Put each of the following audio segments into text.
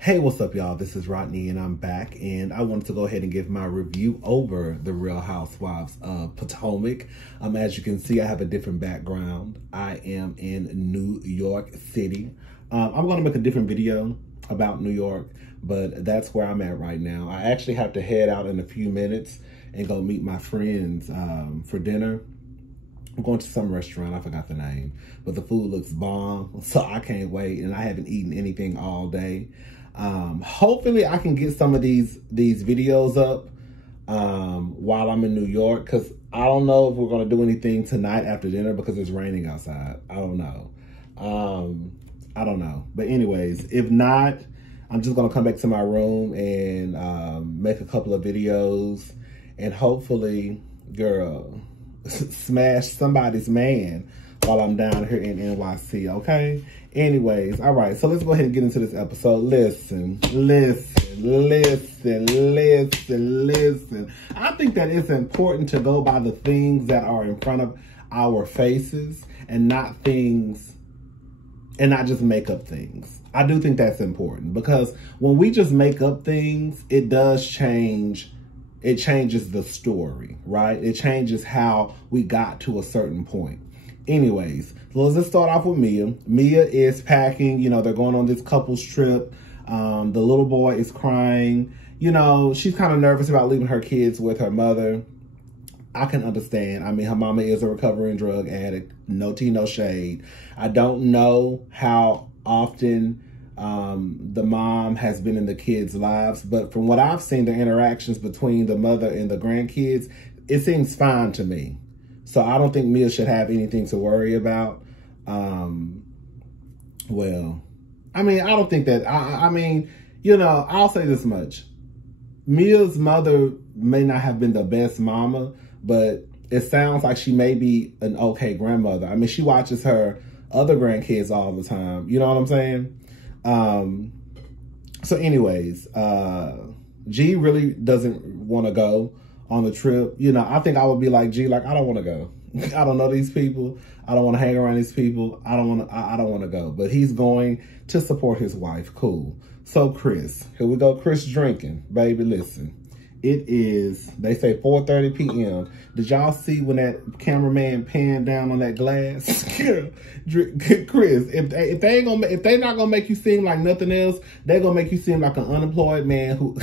Hey, what's up, y'all? This is Rodney, and I'm back, and I wanted to go ahead and give my review over the Real Housewives of Potomac. As you can see, I have a different background. I am in New York City. I'm going to make a different video about New York, but that's where I'm at right now. I actually have to head out in a few minutes and go meet my friends for dinner. I'm going to some restaurant, I forgot the name, but the food looks bomb, so I can't wait, and I haven't eaten anything all day. Hopefully I can get some of these videos up while I'm in New York, because I don't know if we're going to do anything tonight after dinner because it's raining outside. I don't know. I don't know. But anyways, if not, I'm just going to come back to my room and make a couple of videos and hopefully, girl, smash somebody's man while I'm down here in NYC, okay? Anyways, all right, so let's go ahead and get into this episode. Listen. I think that it's important to go by the things that are in front of our faces and not just make up things. I do think that's important because when we just make up things, it does change. It changes the story, right? It changes how we got to a certain point. Anyways, so let's just start off with Mia. Mia is packing. You know, they're going on this couple's trip. The little boy is crying. You know, she's kind of nervous about leaving her kids with her mother. I can understand. I mean, her mama is a recovering drug addict. No tea, no shade. I don't know how often the mom has been in the kids' lives, but from what I've seen, the interactions between the mother and the grandkids, it seems fine to me. So I don't think Mia should have anything to worry about. Well, I mean, I don't think that, I mean, you know, I'll say this much. Mia's mother may not have been the best mama, but it sounds like she may be an okay grandmother. I mean, she watches her other grandkids all the time. You know what I'm saying? So anyways, G really doesn't want to go on the trip. You know, I think I would be like, G, like, I don't want to go. I don't know these people. I don't want to hang around these people. I don't want to go. But he's going to support his wife. Cool. So Chris, here we go. Chris drinking. Baby, listen. It is, they say 4:30 p.m. Did y'all see when that cameraman panned down on that glass? Chris, if they not gonna make you seem like nothing else, they're gonna make you seem like an unemployed man who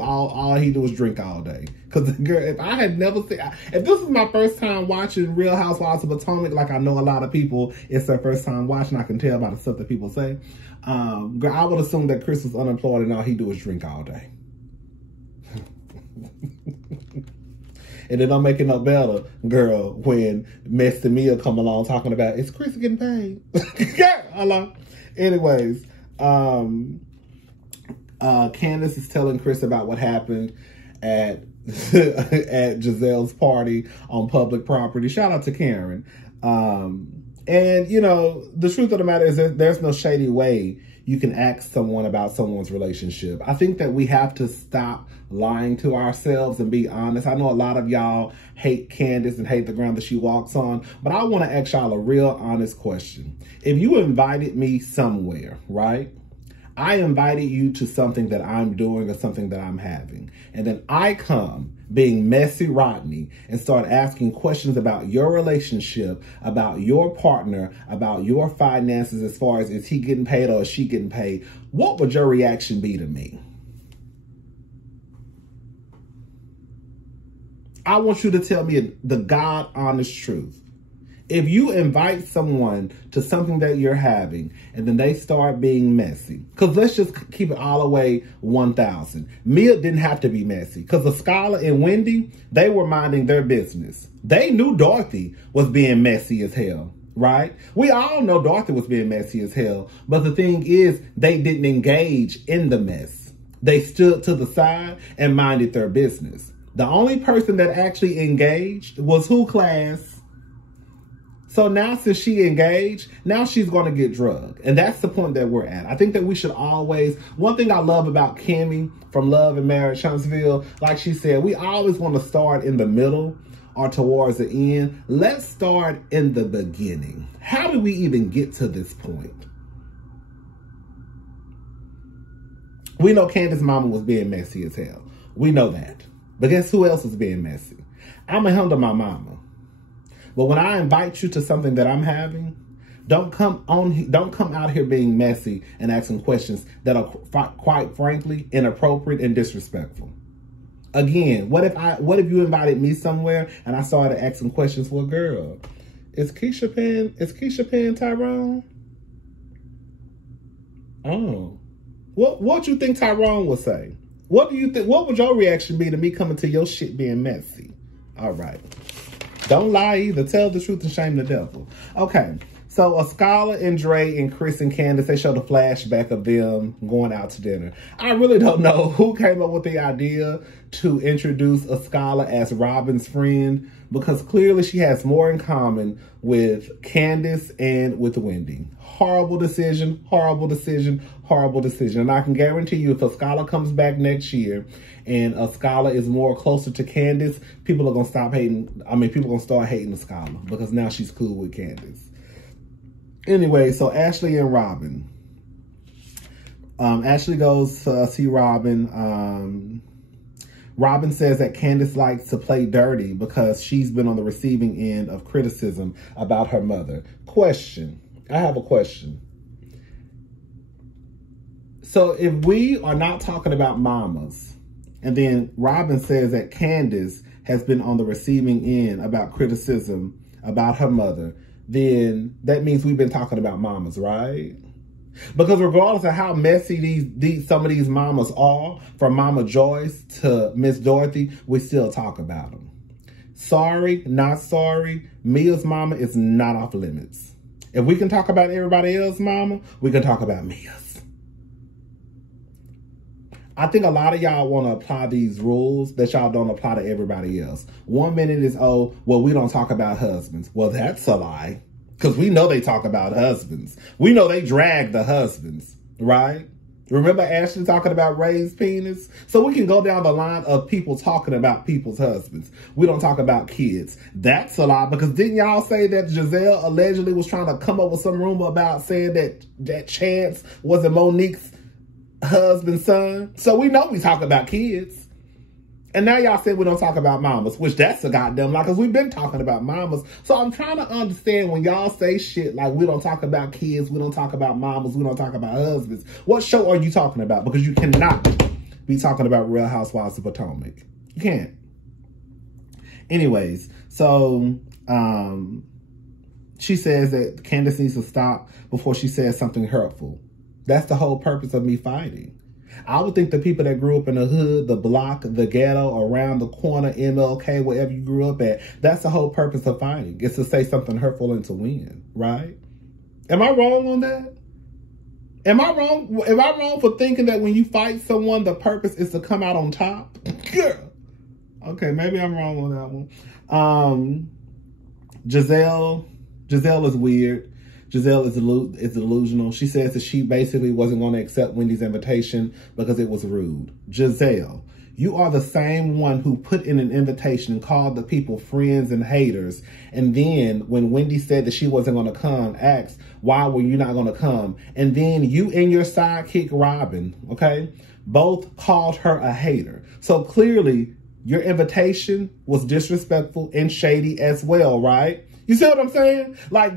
all he do is drink all day. Cause girl, if I had never seen, if this is my first time watching Real Housewives of Potomac, like I know a lot of people, it's their first time watching. I can tell by the stuff that people say. Girl, I would assume that Chris was unemployed and all he do is drink all day. And it don't make it no better, girl, when Mr. Mia come along talking about, is Chris getting paid? Yeah, hello. Anyways, Candace is telling Chris about what happened at at Giselle's party on public property. Shout out to Karen. And, you know, the truth of the matter is that there's no shady way you can ask someone about someone's relationship. I think that we have to stop lying to ourselves and be honest. I know a lot of y'all hate Candace and hate the ground that she walks on, but I want to ask y'all a real honest question. If you invited me somewhere, right? I invited you to something that I'm doing or something that I'm having, and then I come being messy Rodney and start asking questions about your relationship, about your partner, about your finances as far as is he getting paid or is she getting paid, what would your reaction be to me? I want you to tell me the God honest truth. If you invite someone to something that you're having and then they start being messy, because let's just keep it all the way 1,000. Mia didn't have to be messy because Skylar and Wendy, they were minding their business. They knew Dorothy was being messy as hell, right? We all know Dorothy was being messy as hell, but the thing is they didn't engage in the mess. They stood to the side and minded their business. The only person that actually engaged was who, class? So now since she engaged, now she's going to get drugged. And that's the point that we're at. I think that we should always, one thing I love about Kimmy from Love and Marriage Huntsville, like she said, we always want to start in the middle or towards the end. Let's start in the beginning. How did we even get to this point? We know Candace's mama was being messy as hell. We know that. But guess who else is being messy? I'm going to handle my mama. But when I invite you to something that I'm having, don't come out here being messy and asking questions that are quite frankly inappropriate and disrespectful. Again, what if you invited me somewhere and I started asking questions? Well, girl, is Keisha paying Tyrone? Oh. What you think Tyrone would say? What do you think? What would your reaction be to me coming to your shit being messy? All right. Don't lie either. Tell the truth and shame the devil. Okay. So Ascala and Dre and Chris and Candace, they showed a flashback of them going out to dinner. I really don't know who came up with the idea to introduce Ascala as Robin's friend, because clearly she has more in common with Candace and with Wendy. Horrible decision, horrible decision, horrible decision. And I can guarantee you if Ascala comes back next year and Ascala is more closer to Candace, people are going to stop hating. I mean, people are going to start hating Ascala because now she's cool with Candace. Anyway, so Ashley and Robin. Ashley goes to see Robin. Robin says that Candace likes to play dirty because she's been on the receiving end of criticism about her mother. Question. I have a question. So if we are not talking about mamas, and then Robin says that Candace has been on the receiving end about criticism about her mother, then that means we've been talking about mamas, right? Because regardless of how messy some of these mamas are, from Mama Joyce to Miss Dorothy, we still talk about them. Sorry, not sorry, Mia's mama is not off limits. If we can talk about everybody else's mama, we can talk about Mia's. I think a lot of y'all want to apply these rules that y'all don't apply to everybody else. 1 minute is, oh, well, we don't talk about husbands. Well, that's a lie. Because we know they talk about husbands. We know they drag the husbands, right? Remember Ashley talking about Ray's penis? So we can go down the line of people talking about people's husbands. We don't talk about kids. That's a lie, because didn't y'all say that Giselle allegedly was trying to come up with some rumor about saying that Chance wasn't Monique's husband's son? So we know we talk about kids. And now y'all say we don't talk about mamas, which that's a goddamn lie, because we've been talking about mamas. So I'm trying to understand when y'all say shit like we don't talk about kids, we don't talk about mamas, we don't talk about husbands. What show are you talking about? Because you cannot be talking about Real Housewives of Potomac. You can't. Anyways, so she says that Candace needs to stop before she says something hurtful. That's the whole purpose of me fighting. I would think the people that grew up in the hood, the block, the ghetto, around the corner, MLK, wherever you grew up at, that's the whole purpose of fighting. It's to say something hurtful and to win, right? Am I wrong on that? Am I wrong for thinking that when you fight someone, the purpose is to come out on top? Yeah. Okay, maybe I'm wrong on that one. Giselle is weird. Giselle is delusional. She says that she basically wasn't going to accept Wendy's invitation because it was rude. Giselle, you are the same one who put in an invitation and called the people friends and haters. And then when Wendy said that she wasn't going to come, asked, why were you not going to come? And then you and your sidekick, Robin, okay, both called her a hater. So clearly your invitation was disrespectful and shady as well, right? You see what I'm saying? Like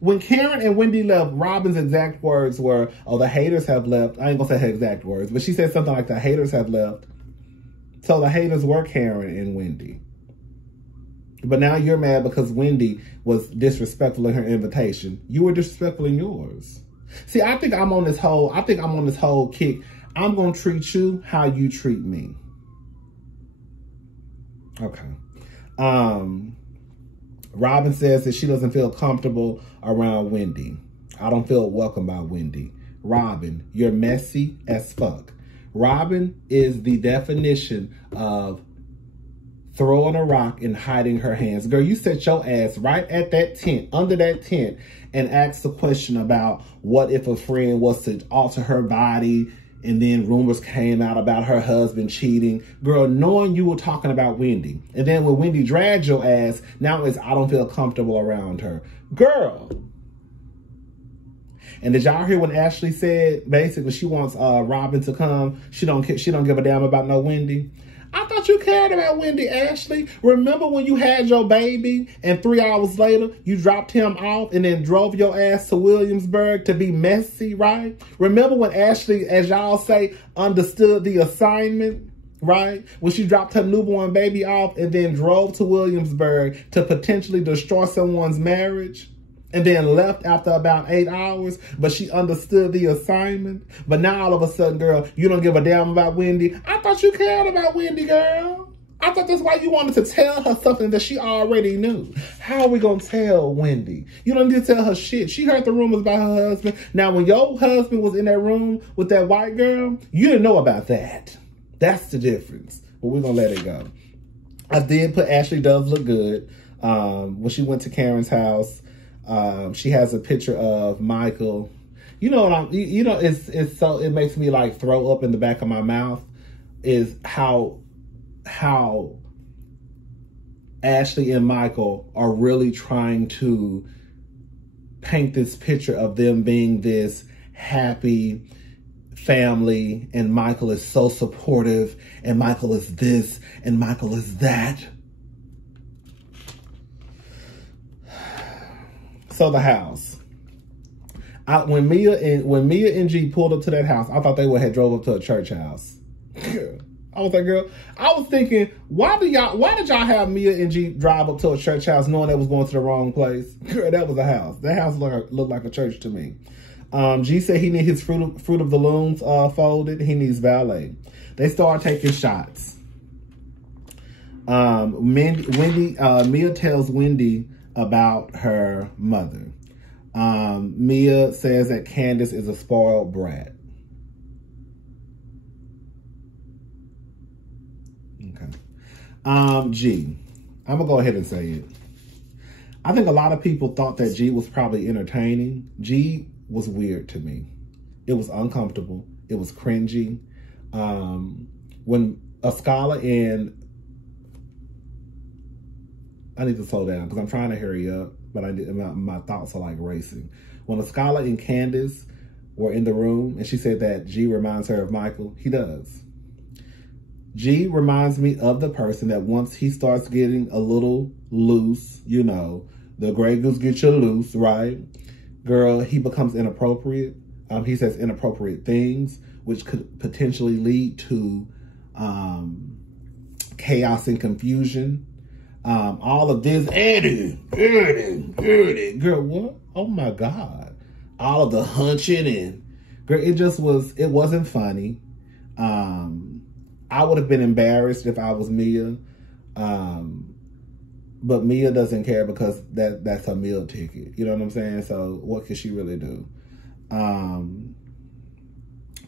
when Karen and Wendy left, Robin's exact words were, oh, the haters have left. I ain't gonna say her exact words, but she said something like the haters have left. So the haters were Karen and Wendy. But now you're mad because Wendy was disrespectful in her invitation. You were disrespectful in yours. See, I think I'm on this whole kick. I'm gonna treat you how you treat me. Okay. Robin says that she doesn't feel comfortable around Wendy. I don't feel welcome by Wendy. Robin, you're messy as fuck. Robin is the definition of throwing a rock and hiding her hands. Girl, you set your ass right at that tent, under that tent, and asked the question about what if a friend was to alter her body, and then rumors came out about her husband cheating. Girl, knowing you were talking about Wendy. And then when Wendy dragged your ass, now it's I don't feel comfortable around her. Girl, And did y'all hear when Ashley said basically she wants Robin to come? She don't give a damn about no Wendy. I thought you cared about Wendy, Ashley. Remember when you had your baby and 3 hours later you dropped him off and then drove your ass to Williamsburg to be messy, right? Remember when Ashley, as y'all say, understood the assignment, right? When she dropped her newborn baby off and then drove to Williamsburg to potentially destroy someone's marriage and then left after about 8 hours, but she understood the assignment. But now all of a sudden, girl, you don't give a damn about Wendy. I thought you cared about Wendy, girl. I thought that's why you wanted to tell her something that she already knew. How are we going to tell Wendy? You don't need to tell her shit. She heard the rumors about her husband. Now, when your husband was in that room with that white girl, you didn't know about that. That's the difference. But we're going to let it go. I did put Ashley does look good. When she went to Karen's house, she has a picture of Michael. You know what it's so, it makes me like throw up in the back of my mouth is how Ashley and Michael are really trying to paint this picture of them being this happy family, and Michael is so supportive, and Michael is this, and Michael is that. So the house. When Mia and G pulled up to that house, I thought they would have drove up to a church house. I was like, girl, I was thinking, why did y'all have Mia and G drive up to a church house knowing they was going to the wrong place? Girl, that was a house. That house looked like a church to me. G said he needs his Fruit of the Looms folded. He needs valet. They start taking shots. Mia tells Wendy about her mother. Mia says that Candace is a spoiled brat. Okay. G. I'm gonna go ahead and say it. I think a lot of people thought that G was probably entertaining. G was weird to me. It was uncomfortable. It was cringy. When Ascala and I need to slow down because I'm trying to hurry up, but my thoughts are like racing. When Ascala and Candace were in the room and she said that G reminds her of Michael, he does. G reminds me of the person that once he starts getting a little loose, you know, the Grey Goose get you loose, right? Girl, he becomes inappropriate. He says inappropriate things, which could potentially lead to chaos and confusion. All of this, Eddie, girl, what? Oh my God. All of the hunching and, girl, it wasn't funny. I would have been embarrassed if I was Mia. But Mia doesn't care because that's her meal ticket. You know what I'm saying? So what can she really do?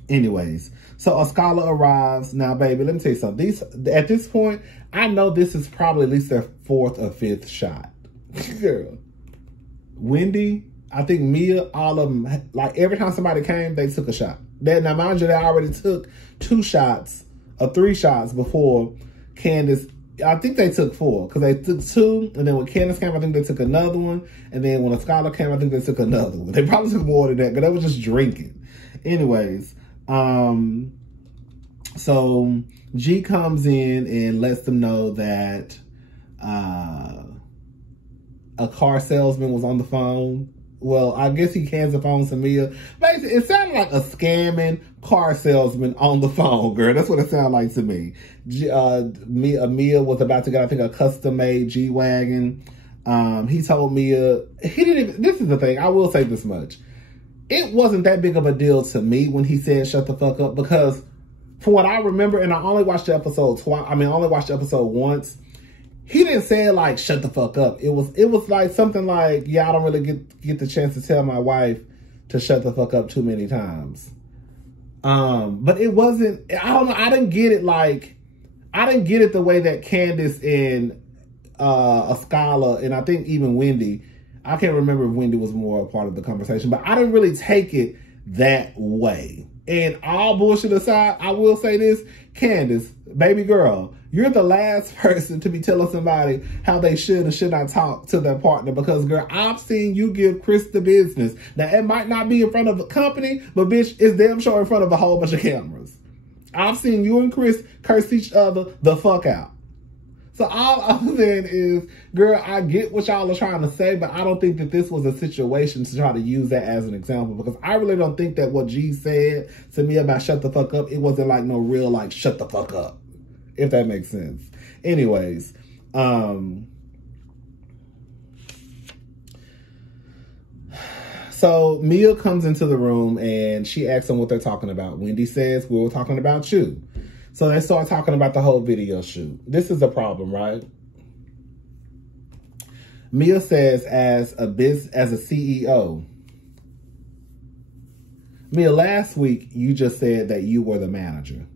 Anyways, so Ascala arrives. Now, baby, let me tell you something. At this point, I know this is probably at least their 4th or 5th shot. Girl. Wendy, I think Mia, all of them, like every time somebody came, they took a shot. Now, mind you, they already took 2 shots or 3 shots before Candace. I think they took 4 because they took 2. And then when Candace came, I think they took another one. And then when Ascala came, I think they took another one. They probably took more than that because they were just drinking. Anyways, so G comes in and lets them know that a car salesman was on the phone. Well, I guess he hands the phone to Mia. Basically, it sounded like a scamming car salesman on the phone, girl. That's what it sounded like to me. Mia was about to get, I think, a custom-made G-Wagon. He told Mia, he didn't even, this is the thing, I will say this much. It wasn't that big of a deal to me when he said shut the fuck up, because from what I remember, and I only watched the episode twice, I only watched the episode once, he didn't say it like shut the fuck up. It was like something like, yeah, I don't really get the chance to tell my wife to shut the fuck up too many times. But it wasn't, I don't know, I didn't get it the way that Candace and Ascala, and I think even Wendy, I can't remember if Wendy was more a part of the conversation, but I didn't really take it that way. And all bullshit aside, I will say this, Candace, baby girl, you're the last person to be telling somebody how they should and should not talk to their partner, because, girl, I've seen you give Chris the business. Now, it might not be in front of a company, but, bitch, it's damn sure in front of a whole bunch of cameras. I've seen you and Chris curse each other the fuck out. So all I'm saying is, girl, I get what y'all are trying to say, but I don't think that this was a situation to try to use that as an example, because I really don't think that what G said to me about shut the fuck up, it wasn't like no real like shut the fuck up, if that makes sense. Anyways, so Mia comes into the room and she asks them what they're talking about. Wendy says, we were talking about you. So they start talking about the whole video shoot. This is a problem, right? Mia says, as a CEO, Mia, last week you just said that you were the manager.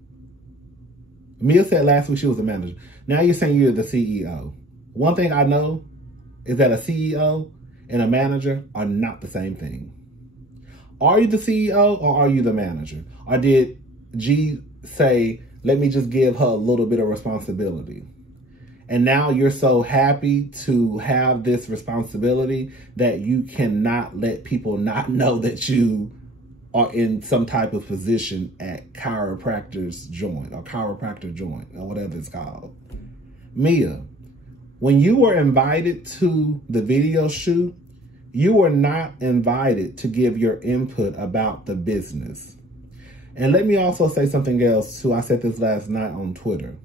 Mia said last week she was the manager. Now you're saying you're the CEO. One thing I know is that a CEO and a manager are not the same thing. Are you the CEO or are you the manager? Or did G say, let me just give her a little bit of responsibility? And now you're so happy to have this responsibility that you cannot let people not know that you are in some type of position at chiropractor's joint or chiropractor joint or whatever it's called. Mia, when you were invited to the video shoot, you were not invited to give your input about the business. And let me also say something else too. I said this last night on Twitter.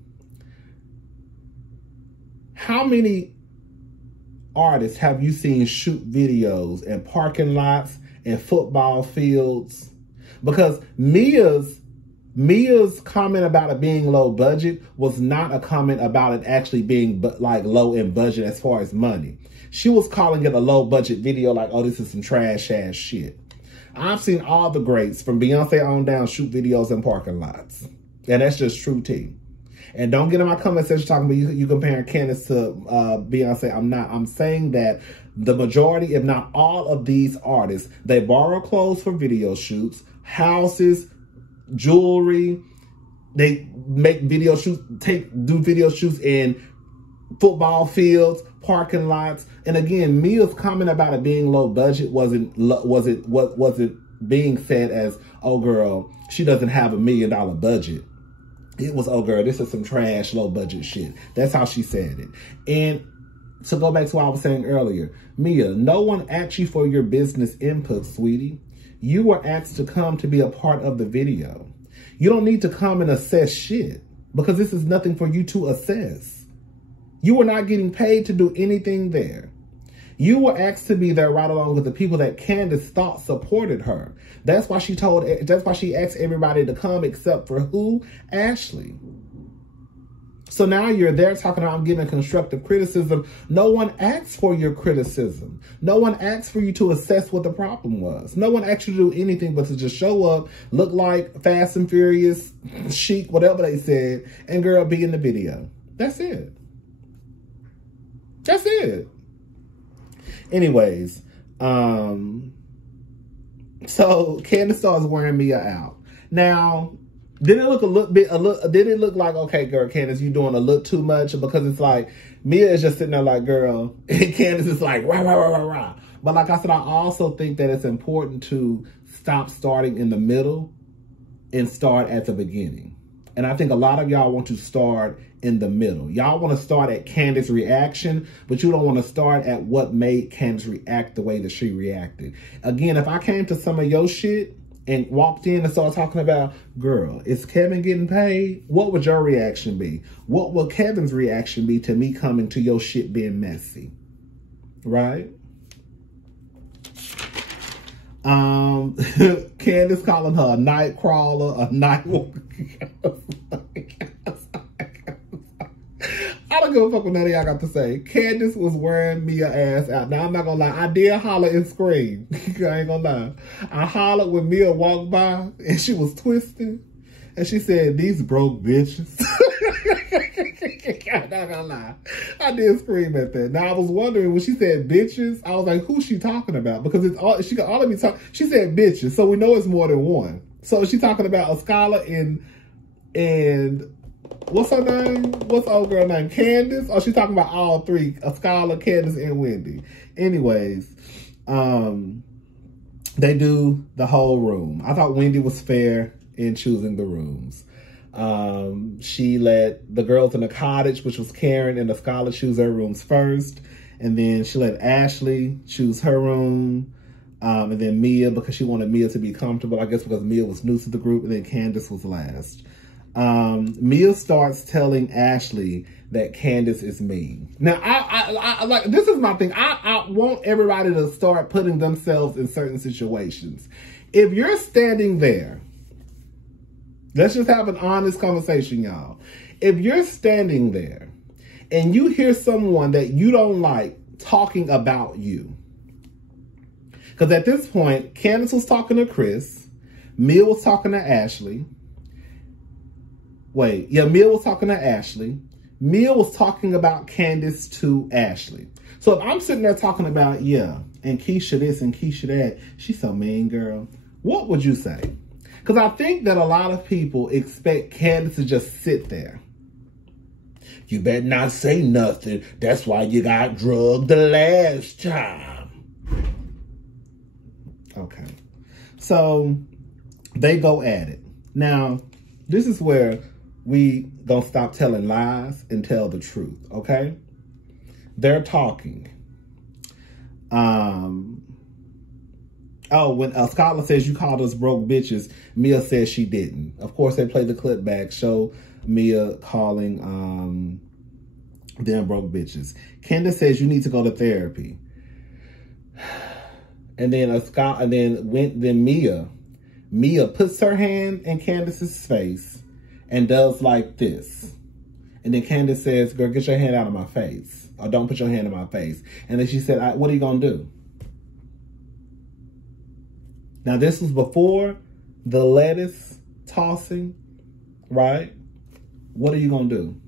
How many artists have you seen shoot videos in parking lots and football fields? Because Mia's comment about it being low budget was not a comment about it actually being like low in budget as far as money. She was calling it a low budget video like, oh, this is some trash ass shit. I've seen all the greats from Beyonce on down shoot videos in parking lots. And that's just true tea. And don't get in my comment section talking about you comparing Candace to Beyonce. I'm not. I'm saying that the majority, if not all of these artists, they borrow clothes for video shoots, houses, jewelry. They make video shoots, do video shoots in football fields, parking lots. And again, Mia's comment about it being low budget wasn't being said as, oh girl, she doesn't have $1 million budget. It was, oh girl, this is some trash low budget shit. That's how she said it. And to go back to what I was saying earlier, Mia, no one asked you for your business input, sweetie. You were asked to come to be a part of the video. You don't need to come and assess shit, because this is nothing for you to assess. You were not getting paid to do anything there. You were asked to be there right along with the people that Candace thought supported her. That's why she asked everybody to come except for who? Ashley. So now you're there talking about I'm giving constructive criticism. No one asked for your criticism. No one asked for you to assess what the problem was. No one asked you to do anything but to just show up, look like Fast and Furious, chic, whatever they said, and girl, be in the video. That's it. That's it. Anyways, so Candace starts wearing Mia out. Now, did it look did it look like, okay, girl, Candace, you doing a little too much? Because it's like, Mia is just sitting there like, girl, and Candace is like, rah, rah, rah, rah, rah. But like I said, I also think that it's important to stop starting in the middle and start at the beginning. And I think a lot of y'all want to start in the middle. Y'all want to start at Candace's reaction, but you don't want to start at what made Candace react the way that she reacted. Again, if I came to some of your shit and walked in and started talking about, girl, is Kevin getting paid? What would your reaction be? What would Kevin's reaction be to me coming to your shit being messy? Right? Candace calling her a night crawler, a night walker. I don't give a fuck what none of y'all got to say. Candace was wearing Mia ass out. Now, I'm not gonna lie. I did holler and scream. I ain't gonna lie. I hollered when Mia walked by and she was twisting. And she said, these broke bitches. I'm not gonna lie. I did scream at that. Now, I was wondering when she said bitches, I was like, who's she talking about? Because it's all, she could all be talking. She said bitches, so we know it's more than one. So is she talking about a scholar and what's her name? What's the old girl name? Candace? Oh, she's talking about all three, Skylar, Candace, and Wendy. Anyways, they do the whole room. I thought Wendy was fair in choosing the rooms. She let the girls in the cottage, which was Karen and the Skylar, choose their rooms first. And then she let Ashley choose her room. And then Mia, because she wanted Mia to be comfortable, I guess because Mia was new to the group. And then Candace was last. Mia starts telling Ashley that Candace is mean. Now, I like, this is my thing. I want everybody to start putting themselves in certain situations. If you're standing there, let's just have an honest conversation, y'all. If you're standing there and you hear someone that you don't like talking about you, because at this point, Candace was talking to Chris, Mia was talking to Ashley. Mia was talking to Ashley. Mia was talking about Candace to Ashley. So if I'm sitting there talking about, and Keisha this and Keisha that, she's so mean, girl, what would you say? Because I think that a lot of people expect Candace to just sit there. You better not say nothing. That's why you got drugged the last time. Okay. So they go at it. Now, this is where we gonna stop telling lies and tell the truth, okay? They're talking. When Skylar says you called us broke bitches, Mia says she didn't. Of course, they play the clip back, show Mia calling them broke bitches. Candace says you need to go to therapy. And then Mia puts her hand in Candace's face and does like this. And then Candace says, girl, get your hand out of my face. Or don't put your hand in my face. And then she said, what are you going to do? Now, this was before the lettuce tossing, right? What are you going to do?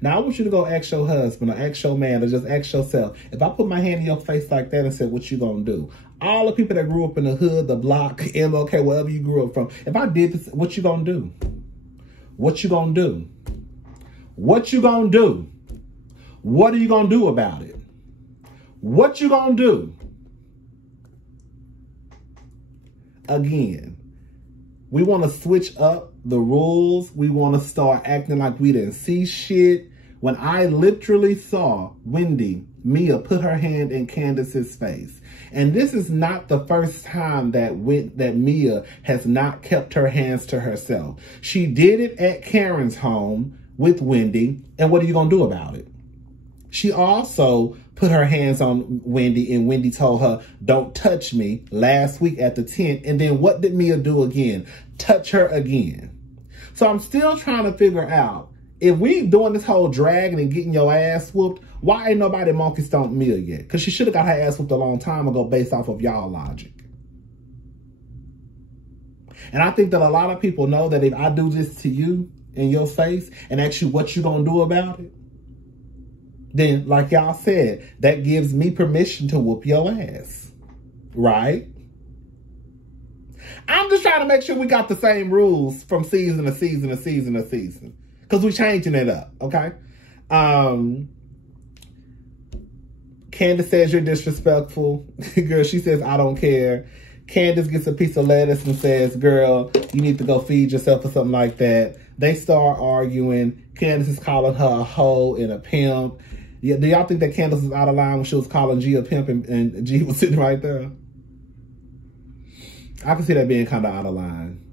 Now, I want you to go ask your husband or ask your man or just ask yourself. If I put my hand in your face like that and said, what you going to do? All the people that grew up in the hood, the block, MLK, wherever you grew up from, if I did this, what you going to do? What you going to do? What you going to do? What are you going to do about it? What you going to do? Again, we want to switch up the rules. We want to start acting like we didn't see shit. When I literally saw Mia put her hand in Candace's face. And this is not the first time that Mia has not kept her hands to herself. She did it at Karen's home with Wendy. And what are you going to do about it? She also put her hands on Wendy and Wendy told her, don't touch me last week at the tent. And then what did Mia do again? Touch her again. So I'm still trying to figure out, if we doing this whole dragging and getting your ass whooped, why ain't nobody monkey stomped Mia yet? Because she should have got her ass whooped a long time ago based off of y'all logic. And I think that a lot of people know that if I do this to you in your face and ask you what you gonna do about it, then, like y'all said, that gives me permission to whoop your ass, right? I'm just trying to make sure we got the same rules from season to season to season to season. Because we're changing it up, okay? Candace says you're disrespectful. Girl, she says, I don't care. Candace gets a piece of lettuce and says, girl, you need to go feed yourself or something like that. They start arguing. Candace is calling her a hoe and a pimp. Yeah, do y'all think that Candace was out of line when she was calling G a pimp and G was sitting right there? I can see that being kind of out of line.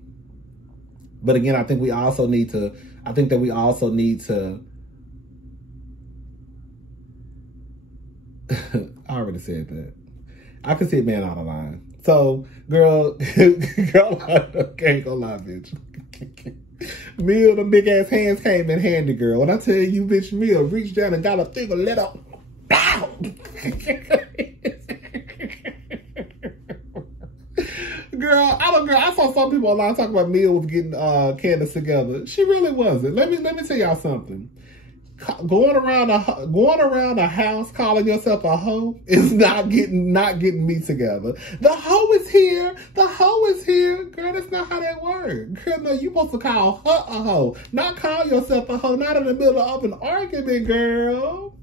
But again, I think that we also need to, I already said that. I can see it being out of line. So, girl, I can't go lie, bitch. Mia, the big ass hands came in handy, girl. When I tell you, bitch, Mia reached down and got a finger lit up. Girl, I saw some people online talking about Mia was getting Candace together. She really wasn't. Let me tell y'all something. Going around a house calling yourself a hoe is not getting me together. The hoe is here. The hoe is here. Girl, that's not how that works. Girl, no, you supposed to call her a hoe. Not call yourself a hoe. Not in the middle of an argument, girl.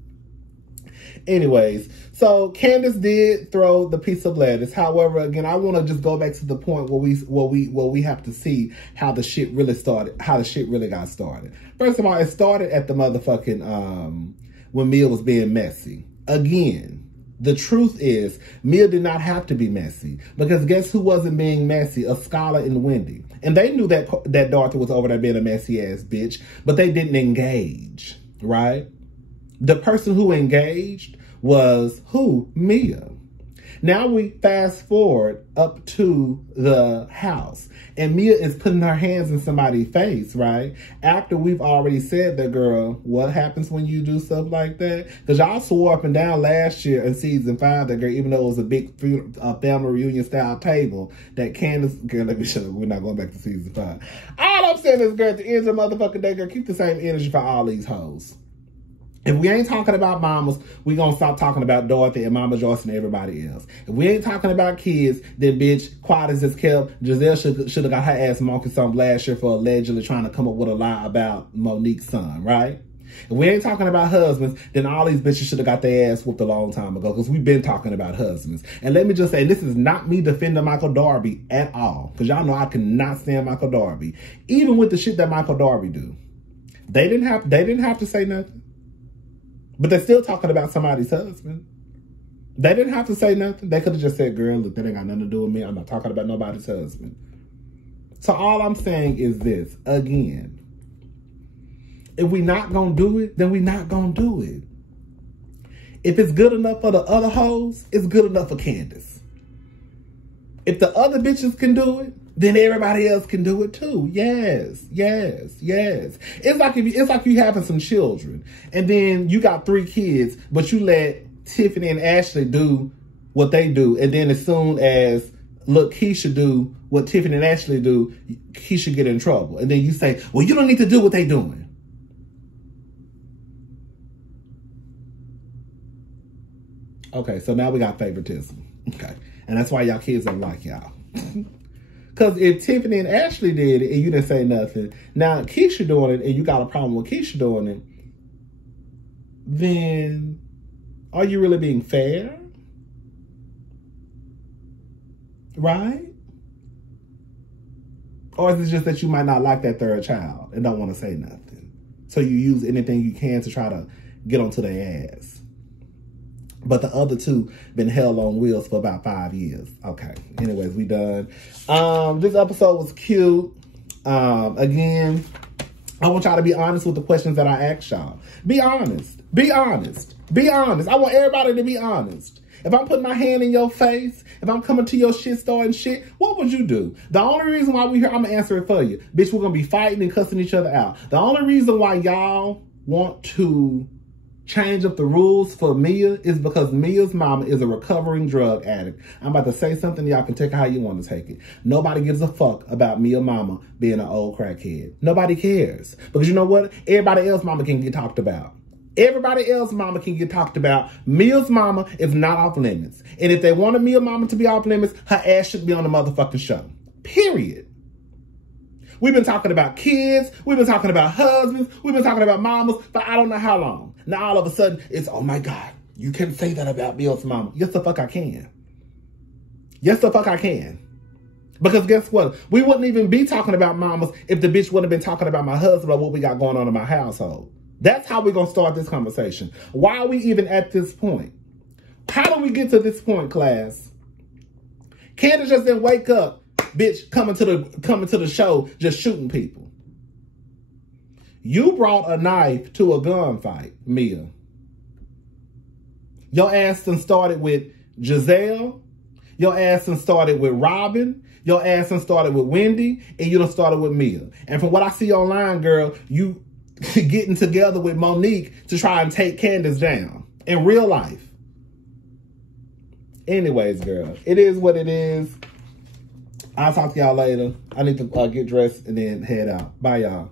Anyways, so Candace did throw the piece of lettuce. However, again, I want to just go back to the point where we have to see how the shit really started, how the shit really got started. First of all, it started at the motherfucking when Mia was being messy. Again, the truth is Mia did not have to be messy, because guess who wasn't being messy? A Scholar and Wendy. And they knew that Dorothy was over there being a messy ass bitch, but they didn't engage, right? The person who engaged was who? Mia. Now we fast forward up to the house, and Mia is putting her hands in somebody's face, right? After we've already said that, girl, what happens when you do stuff like that? Because y'all swore up and down last year in season 5 that, girl, even though it was a big family reunion style table, that Candace, girl, let me shut up. We're not going back to season 5. All I'm saying is, girl, at the end of the motherfucking day, girl, keep the same energy for all these hoes. If we ain't talking about mamas, we gonna stop talking about Dorothy and Mama Joyce and everybody else. If we ain't talking about kids, then bitch, quiet as it's kept. Giselle should have got her ass monkey something last year for allegedly trying to come up with a lie about Monique's son, right? If we ain't talking about husbands, then all these bitches should have got their ass whooped a long time ago, because we've been talking about husbands. And let me just say, this is not me defending Michael Darby at all, because y'all know I cannot stand Michael Darby. Even with the shit that Michael Darby do. They didn't have to say nothing. But they're still talking about somebody's husband. They didn't have to say nothing. They could have just said, girl, look, that ain't got nothing to do with me. I'm not talking about nobody's husband. So all I'm saying is this, again, if we not going to do it, then we not going to do it. If it's good enough for the other hoes, it's good enough for Candace. If the other bitches can do it, then everybody else can do it too. Yes, yes, yes. It's like you having some children, and then you got 3 kids, but you let Tiffany and Ashley do what they do, and then as soon as Keisha do what Tiffany and Ashley do, Keisha get in trouble, and then you say, well, you don't need to do what they doing. Okay, so now we got favoritism. Okay, and that's why y'all kids don't like y'all. Because if Tiffany and Ashley did it and you didn't say nothing, now Keisha doing it and you got a problem with Keisha doing it, then are you really being fair? Right? Or is it just that you might not like that third child and don't want to say nothing? So you use anything you can to try to get onto their ass. But the other 2 been held on wheels for about 5 years. Okay. Anyways, we done. This episode was cute. Again, I want y'all to be honest with the questions that I asked y'all. Be honest. Be honest. Be honest. I want everybody to be honest. If I'm putting my hand in your face, if I'm coming to your shit store and shit, what would you do? The only reason why we here, I'm going to answer it for you. Bitch, we're going to be fighting and cussing each other out. The only reason why y'all want to change up the rules for Mia is because Mia's mama is a recovering drug addict. I'm about to say something, y'all can take it how you want to take it. Nobody gives a fuck about Mia's mama being an old crackhead. Nobody cares. Because you know what? Everybody else's mama can get talked about. Everybody else's mama can get talked about. Mia's mama is not off limits. And if they wanted Mia's mama to be off limits, her ass should be on the motherfucking show. Period. We've been talking about kids. We've been talking about husbands. We've been talking about mamas for I don't know how long. Now all of a sudden, it's, oh my God, you can't say that about Bill's mama. Yes, the fuck I can. Yes, the fuck I can. Because guess what? We wouldn't even be talking about mamas if the bitch wouldn't have been talking about my husband or what we got going on in my household. That's how we're going to start this conversation. Why are we even at this point? How do we get to this point, class? Candace just didn't wake up, bitch, coming to the show, just shooting people. You brought a knife to a gunfight, Mia. Your ass done started with Giselle. Your ass done started with Robin. Your ass done started with Wendy. And you done started with Mia. And from what I see online, girl, you getting together with Monique to try and take Candace down in real life. Anyways, girl, it is what it is. I'll talk to y'all later. I need to get dressed and then head out. Bye, y'all.